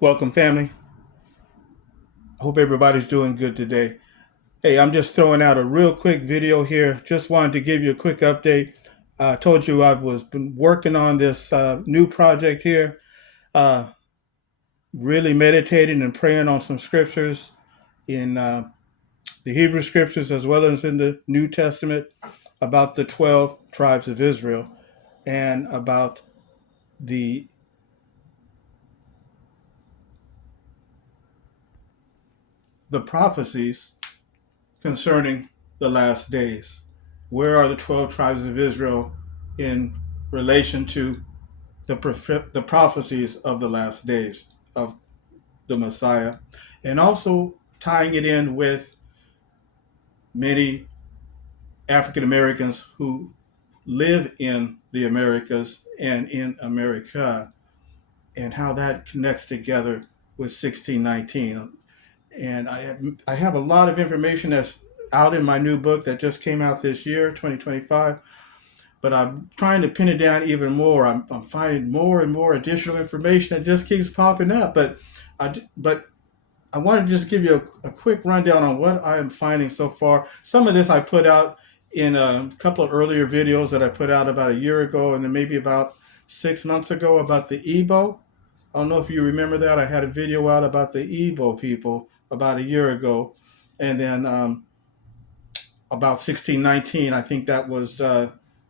Welcome, family. Hope everybody's doing good today. Hey, I'm just throwing out a real quick video here. Just wanted to give you a quick update. I told you I was been working on this new project here. Uh, really meditating and praying on some scriptures in the Hebrew scriptures as well as in the New Testament about the 12 tribes of Israel and about the the prophecies concerning the last days. Where are the 12 tribes of Israel in relation to the prophecies of the last days of the Messiah? And also tying it in with many African Americans who live in the Americas and in America, and how that connects together with 1619. And I have a lot of information that's out in my new book that just came out this year, 2025. But I'm trying to pin it down even more. I'm finding more and more additional information that just keeps popping up. But I want to just give you a quick rundown on what I am finding so far. Some of this I put out in a couple of earlier videos that I put out about a year ago, and then maybe about 6 months ago about the Igbo. I don't know if you remember that. I had a video out about the Igbo people about a year ago, and then about 1619. I think that was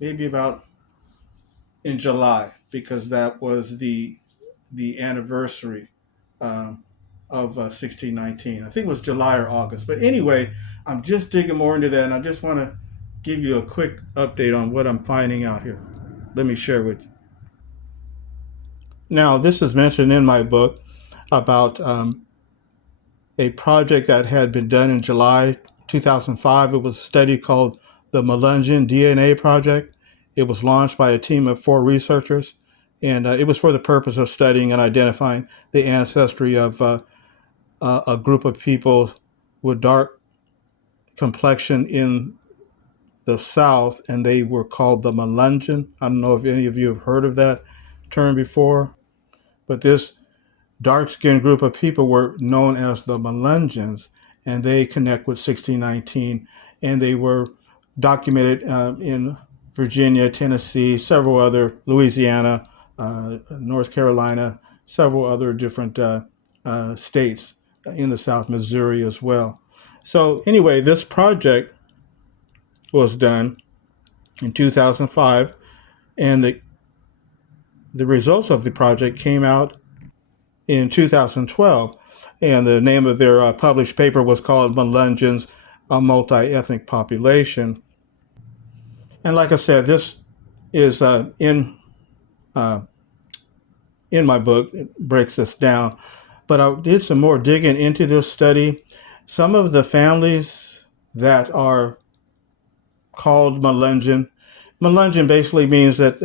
maybe about in July because that was the anniversary of 1619. I think it was July or August. But anyway, I'm just digging more into that, and I just want to give you a quick update on what I'm finding out here. Let me share with you. Now, this is mentioned in my book about a project that had been done in July 2005. It was a study called the Melungeon DNA Project. It was launched by a team of 4 researchers, and it was for the purpose of studying and identifying the ancestry of a group of people with dark complexion in the South, and they were called the Melungeon. I don't know if any of you have heard of that term before, but this dark-skinned group of people were known as the Melungeons, and they connect with 1619, and they were documented in Virginia, Tennessee, several other, Louisiana, North Carolina, several other different states in the South, Missouri as well. So anyway, this project was done in 2005, and the results of the project came out in 2012, and the name of their published paper was called Melungeons, a Multi-Ethnic Population. And like I said, this is uh, in my book. It breaks this down. But I did some more digging into this study. Some of the families that are called Melungeon, Melungeon basically means that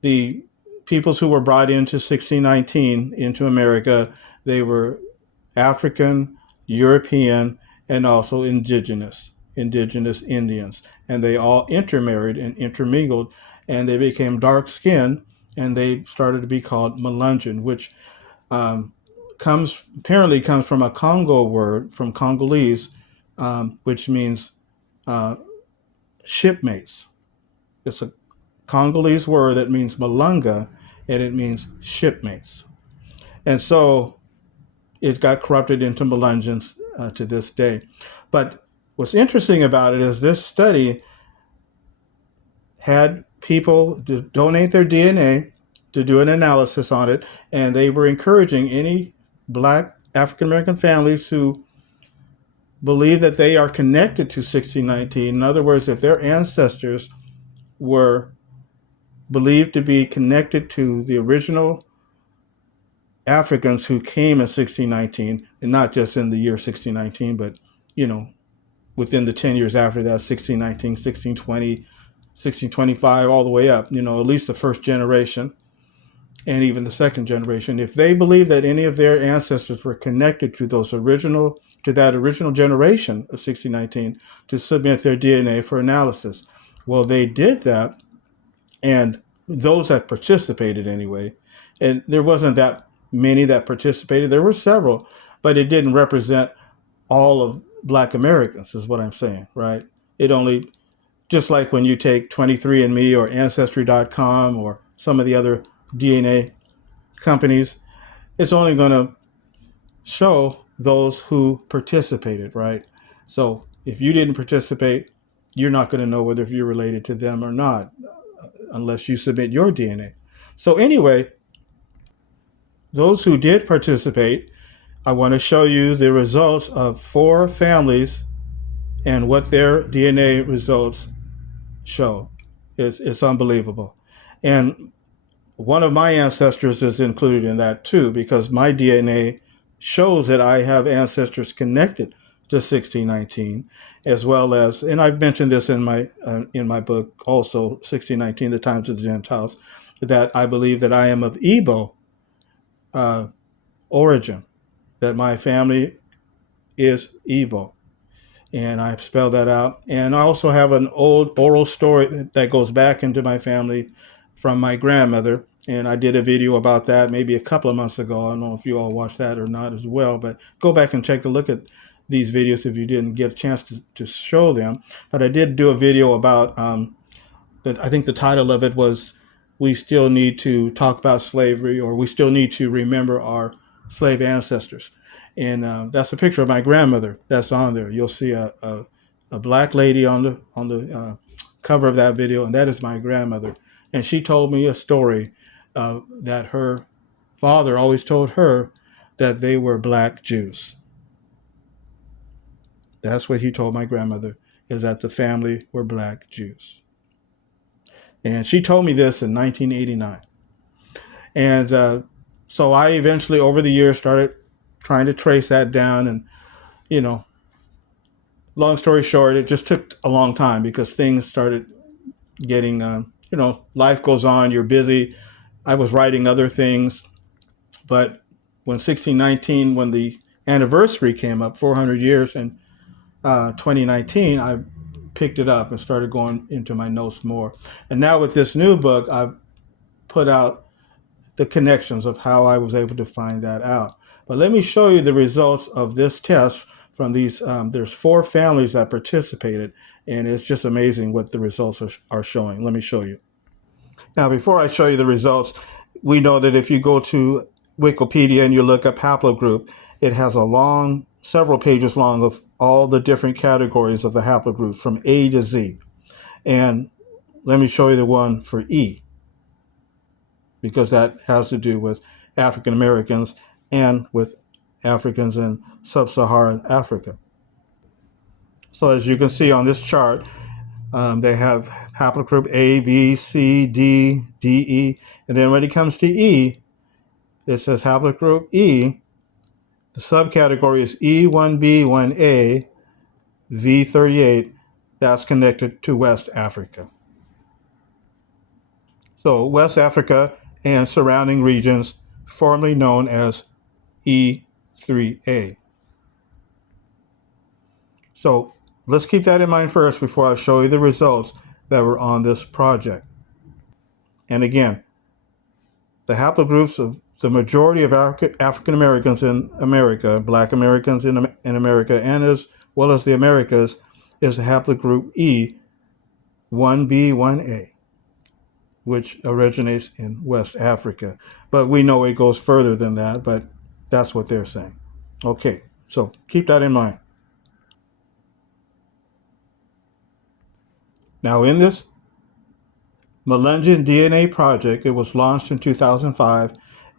the peoples who were brought into 1619 into America, they were African, European, and also indigenous Indians. And they all intermarried and intermingled, and they became dark skinned, and they started to be called Melungeon, which apparently comes from a Congo word, from Congolese, which means uh, shipmates. It's a Congolese word that means Malunga, and it means shipmates. And so it got corrupted into Melungeons to this day. But what's interesting about it is this study had people donate their DNA to do an analysis on it, and they were encouraging any Black African American families who believe that they are connected to 1619. In other words, if their ancestors were believed to be connected to the original Africans who came in 1619, and not just in the year 1619, but within the 10 years after that, 1619, 1620, 1625, all the way up, at least the first generation and even the second generation. If they believe that any of their ancestors were connected to that original generation of 1619, to submit their DNA for analysis. Well, they did that, and those that participated anyway, and there wasn't that many that participated. There were several, but it didn't represent all of Black Americans, is what I'm saying, right? It only, just like when you take 23andMe or Ancestry.com or some of the other DNA companies, it's only going to show those who participated, right? So if you didn't participate, you're not going to know whether you're related to them or not unless you submit your DNA. So anyway, those who did participate, I want to show you the results of 4 families and what their DNA results show. It's unbelievable. And one of my ancestors is included in that too, because my DNA shows that I have ancestors connected to 1619, as well as, and I've mentioned this in my book also, 1619, The Times of the Gentiles, that I believe that I am of Igbo origin, that my family is Igbo. And I've spelled that out. And I also have an old oral story that goes back into my family from my grandmother. And I did a video about that maybe a couple of months ago. I don't know if you all watched that or not as well, but go back and take a look at these videos if you didn't get a chance to show them. But I did do a video about, I think the title of it was, We Still Need to Talk About Slavery, or We Still Need to Remember Our Slave Ancestors. And that's a picture of my grandmother that's on there. You'll see a black lady on the cover of that video, and that is my grandmother. And she told me a story that her father always told her, that they were black Jews. That's what he told my grandmother, is that the family were black Jews. And she told me this in 1989. And so I eventually, over the years, started trying to trace that down. And, long story short, it just took a long time because things started getting, life goes on, you're busy. I was writing other things. But when 1619, when the anniversary came up, 400 years in 2019, I picked it up and started going into my notes more. And now with this new book, I've put out the connections of how I was able to find that out. But let me show you the results of this test from these. There's 4 families that participated, and it's just amazing what the results are showing. Let me show you. Now, before I show you the results, we know that if you go to Wikipedia and you look up haplogroup, it has several pages long of all the different categories of the haplogroups from A to Z. And let me show you the one for E, because that has to do with African Americans and with Africans in sub-Saharan Africa. So as you can see on this chart, they have haplogroup A, B, C, D, D, E. And then when it comes to E, it says haplogroup E. The subcategory is E1B1A, V38. That's connected to West Africa. So West Africa and surrounding regions, formerly known as E3A. So let's keep that in mind first before I show you the results that were on this project. And again, the haplogroups of the majority of African Americans in America, Black Americans in America, and as well as the Americas, is the haplogroup E, 1B1A, which originates in West Africa. But we know it goes further than that, but that's what they're saying. Okay, so keep that in mind. Now, in this Melungeon DNA project, it was launched in 2005,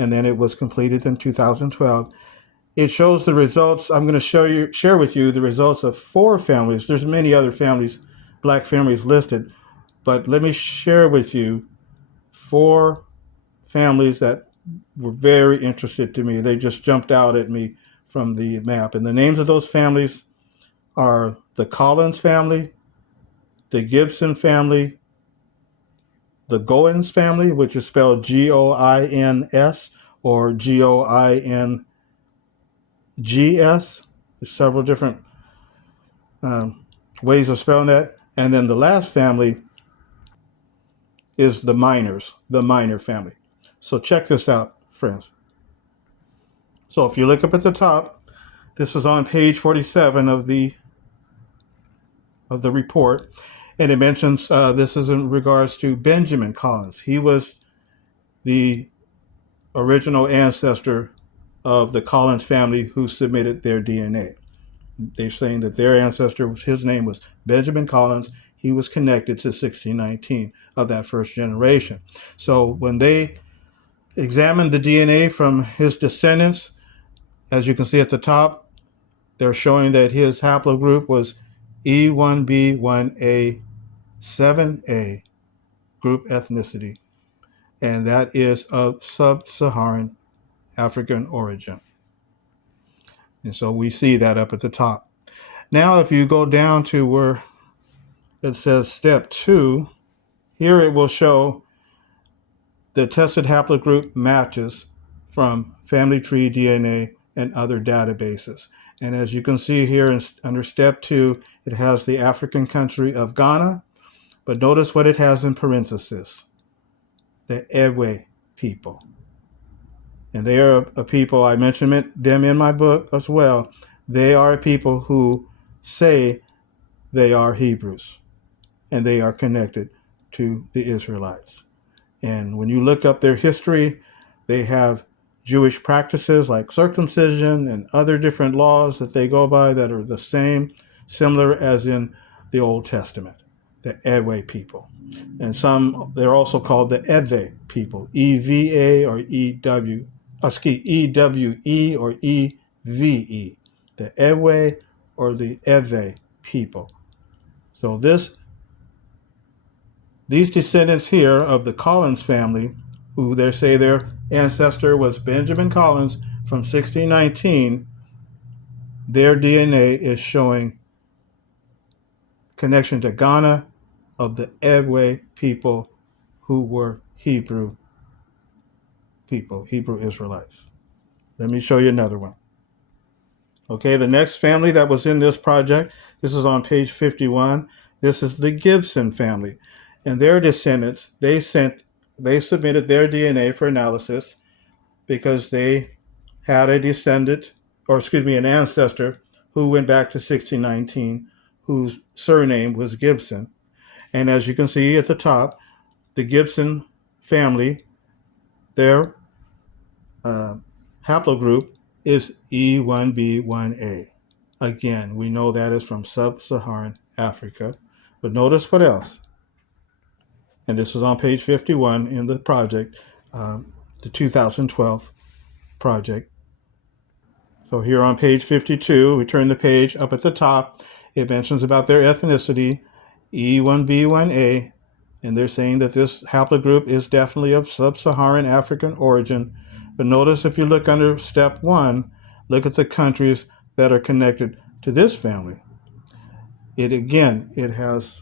and then it was completed in 2012. It shows the results. I'm going to share with you the results of 4 families. There's many other families, Black families listed, but let me share with you 4 families that were very interested to me. They just jumped out at me from the map. And the names of those families are the Collins family, the Gibson family, the Goins family, which is spelled Goins or Goins. There's several different ways of spelling that. And then the last family is the Minor family. So check this out, friends. So if you look up at the top, this is on page 47 of the report, and it mentions this is in regards to Benjamin Collins. He was the original ancestor of the Collins family who submitted their DNA. They're saying that their ancestor, his name was Benjamin Collins. He was connected to 1619 of that first generation. So when they examined the DNA from his descendants, as you can see at the top, they're showing that his haplogroup was E1B1A7A group ethnicity, and that is of sub-Saharan African origin. And so we see that up at the top. Now, if you go down to where it says step 2, here it will show the tested haplogroup matches from family tree DNA and other databases. And as you can see here under step 2, it has the African country of Ghana, but notice what it has in parentheses, the Ewe people. And they are a people, I mentioned them in my book as well. They are a people who say they are Hebrews, and they are connected to the Israelites. And when you look up their history, they have Jewish practices like circumcision and other different laws that they go by that are the same, similar as in the Old Testament, the Ewe people. And some, they're also called the Ewe people, EVA or EWE or EVE, the Ewe or the Ewe people. So these descendants here of the Collins family, who they say their ancestor was Benjamin Collins from 1619, their DNA is showing connection to Ghana of the Ewe people who were Hebrew people, Hebrew Israelites. Let me show you another one. Okay, the next family that was in this project, this is on page 51. This is the Gibson family. And their descendants, they submitted their DNA for analysis because they had an ancestor who went back to 1619, whose surname was Gibson. And as you can see at the top, the Gibson family, their haplogroup is E1B1A. Again, we know that is from sub-Saharan Africa. But notice what else. And this is on page 51 in the project, the 2012 project. So here on page 52, we turn the page up at the top. It mentions about their ethnicity, E1B1A, and they're saying that this haplogroup is definitely of sub-Saharan African origin. But notice if you look under step 1, look at the countries that are connected to this family. It has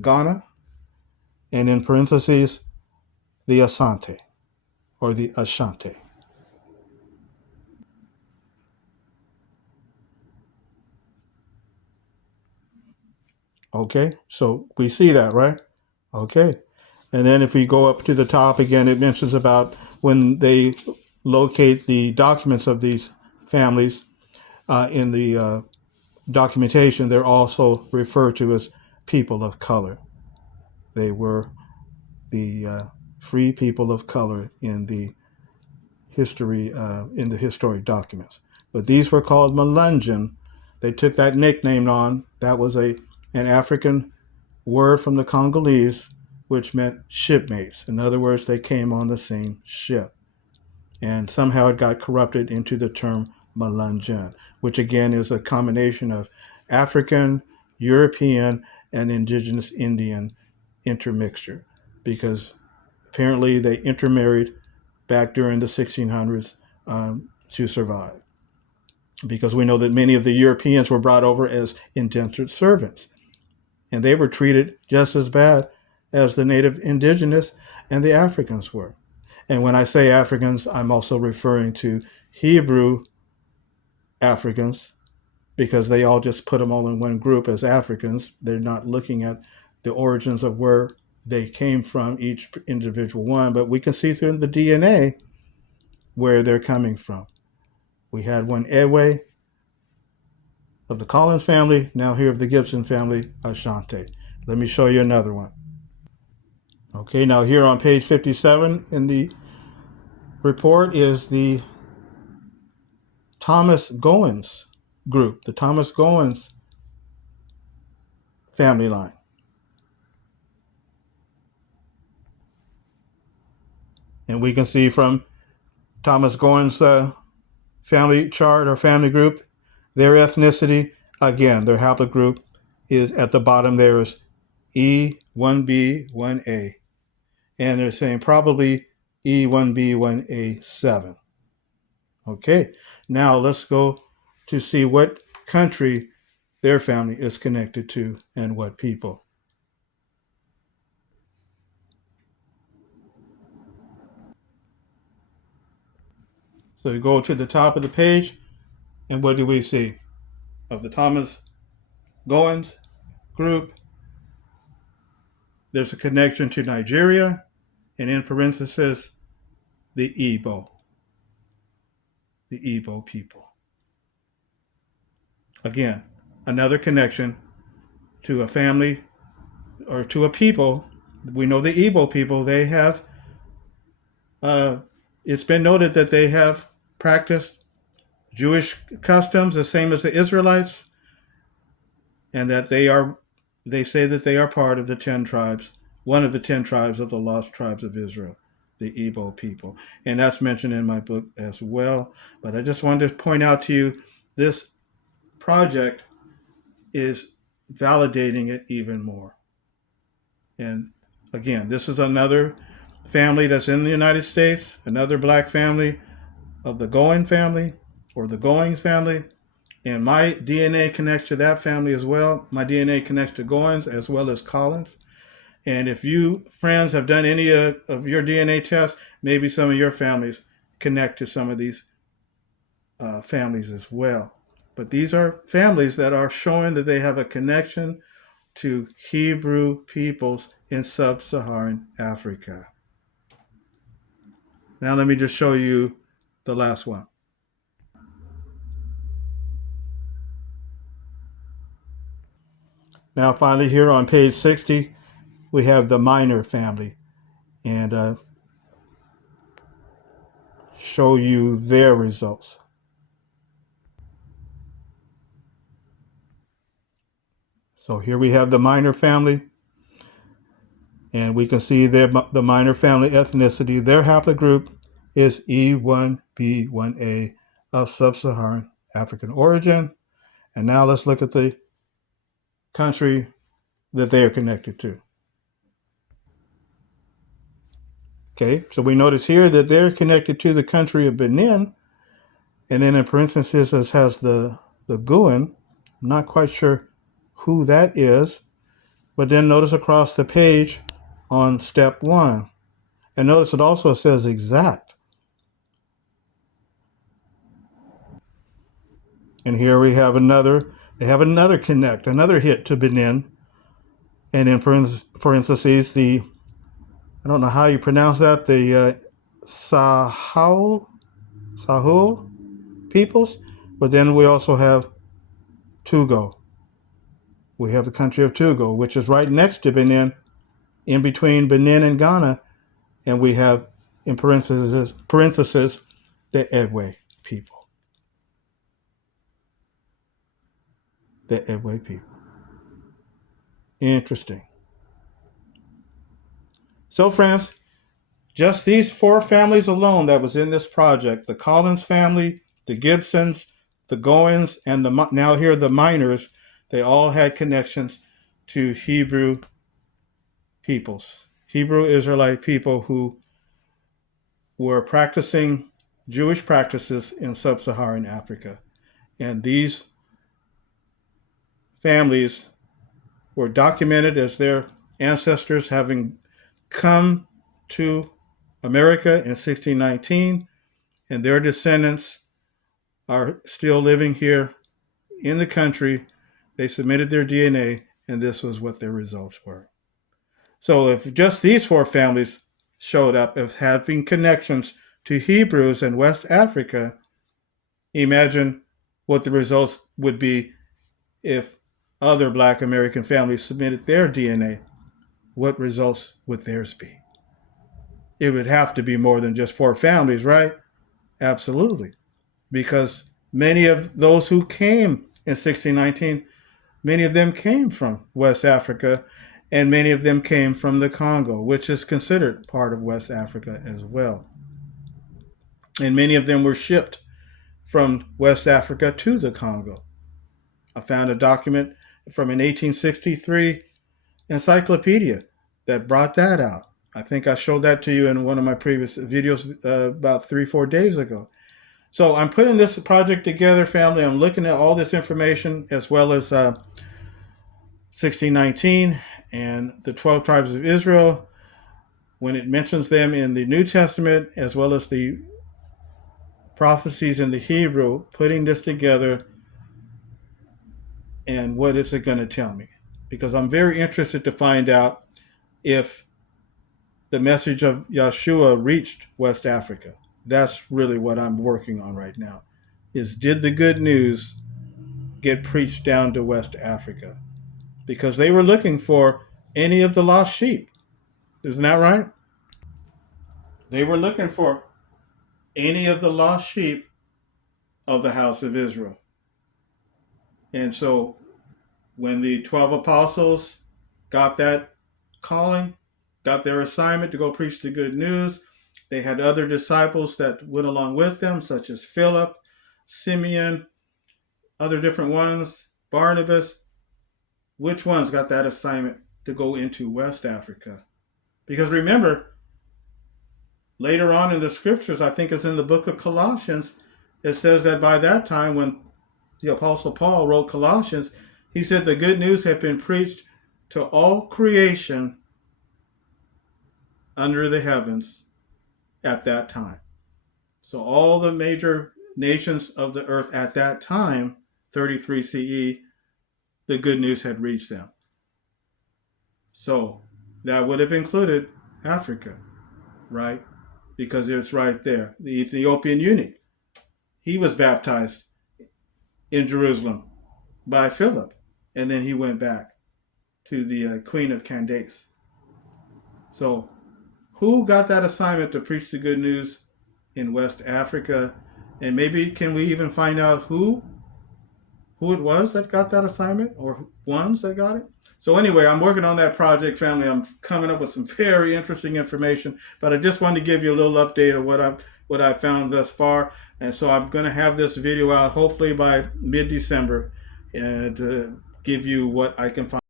Ghana, and in parentheses, the Asante, or the Ashanti. Okay, so we see that, right? Okay. And then if we go up to the top again, it mentions about when they locate the documents of these families in the documentation, they're also referred to as people of color. They were the free people of color in the historic documents. But these were called Melungeon. They took that nickname on. That was an African word from the Congolese, which meant shipmates. In other words, they came on the same ship. And somehow it got corrupted into the term Melungeon, which again is a combination of African, European, and indigenous Indian intermixture, because apparently they intermarried back during the 1600s to survive. Because we know that many of the Europeans were brought over as indentured servants, and they were treated just as bad as the native indigenous and the Africans were. And when I say Africans, I'm also referring to Hebrew Africans, because they all just put them all in one group as Africans. They're not looking at the origins of where they came from, each individual one. But we can see through the DNA where they're coming from. We had one Edway of the Collins family, now here of the Gibson family, Ashanti. Let me show you another one. Okay, now here on page 57 in the report is the Thomas Goins group, the Thomas Goins family line. And we can see from Thomas Goins' family chart or family group, their ethnicity, again, their haplogroup is at the bottom there is E1B, 1A. And they're saying probably E1B, 1A7. Okay, now let's go to see what country their family is connected to and what people. So you go to the top of the page, and what do we see? Of the Thomas Goins group, there's a connection to Nigeria, and in parentheses, the Igbo people. Again, another connection to a family or to a people. We know the Igbo people, they have, it's been noted that they have practiced Jewish customs the same as the Israelites, and that they say that they are part of the 10 tribes, one of the 10 tribes of the lost tribes of Israel, the Igbo people. And that's mentioned in my book as well. But I just wanted to point out to you, this project is validating it even more. And again, this is another family that's in the United States, another black family of the Goin family or the Goings family. And my DNA connects to that family as well. My DNA connects to Goins as well as Collins. And if you, friends, have done any of your DNA tests, maybe some of your families connect to some of these families as well. But these are families that are showing that they have a connection to Hebrew peoples in sub-Saharan Africa. Now let me just show you the last one. Now finally here on page 60, we have the Minor family, and show you their results. So here we have the Minor family, and we can see the Minor family ethnicity. Their haplogroup is E1B1A of sub-Saharan African origin. And now let's look at the country that they are connected to. Okay, so we notice here that they're connected to the country of Benin, and then in parentheses it has the Guin. I'm not quite sure who that is, but then notice across the page on step 1, and notice it also says exact. And here we have they have another connect, another hit to Benin, and in parentheses I don't know how you pronounce that, the Sahau peoples, but then we also have Togo. We have the country of Togo, which is right next to Benin, in between Benin and Ghana, and we have in parentheses the Edway people. The Edway people. Interesting. So, friends, just these 4 families alone that was in this project, the Collins family, the Gibsons, the Goins, and now here the Minors, they all had connections to Hebrew peoples, Hebrew Israelite people who were practicing Jewish practices in sub-Saharan Africa. And these families were documented as their ancestors having come to America in 1619, and their descendants are still living here in the country. They submitted their DNA, and this was what their results were. So if just these 4 families showed up as having connections to Hebrews in West Africa, imagine what the results would be if other Black American families submitted their DNA. What results would theirs be? It would have to be more than just 4 families, right? Absolutely. Because many of those who came in 1619, many of them came from West Africa, and many of them came from the Congo, which is considered part of West Africa as well. And many of them were shipped from West Africa to the Congo. I found a document from an 1863 encyclopedia that brought that out. I think I showed that to you in one of my previous videos about 3-4 days ago. So I'm putting this project together, family. I'm looking at all this information as well as 1619 and the 12 tribes of Israel, when it mentions them in the New Testament, as well as the prophecies in the Hebrew, putting this together, and what is it going to tell me? Because I'm very interested to find out if the message of Yeshua reached West Africa. That's really what I'm working on right now, is did the good news get preached down to West Africa? Because they were looking for any of the lost sheep. Isn't that right? They were looking for any of the lost sheep of the house of Israel. And so when the 12 apostles got that calling, got their assignment to go preach the good news, they had other disciples that went along with them, such as Philip, Simeon, other different ones, Barnabas. Which ones got that assignment to go into West Africa? Because remember, later on in the scriptures, I think it's in the book of Colossians, it says that by that time, when the Apostle Paul wrote Colossians, he said the good news had been preached to all creation under the heavens at that time. So all the major nations of the earth at that time, 33 CE, the good news had reached them. So that would have included Africa, right? Because it's right there. The Ethiopian eunuch, he was baptized in Jerusalem by Philip, and then he went back to the Queen of Candace. So who got that assignment to preach the good news in West Africa? And maybe can we even find out who it was that got that assignment, or ones that got it? So anyway, I'm working on that project, family. I'm coming up with some very interesting information, but I just wanted to give you a little update of what I found thus far. And so I'm going to have this video out hopefully by mid-December, and give you what I can find.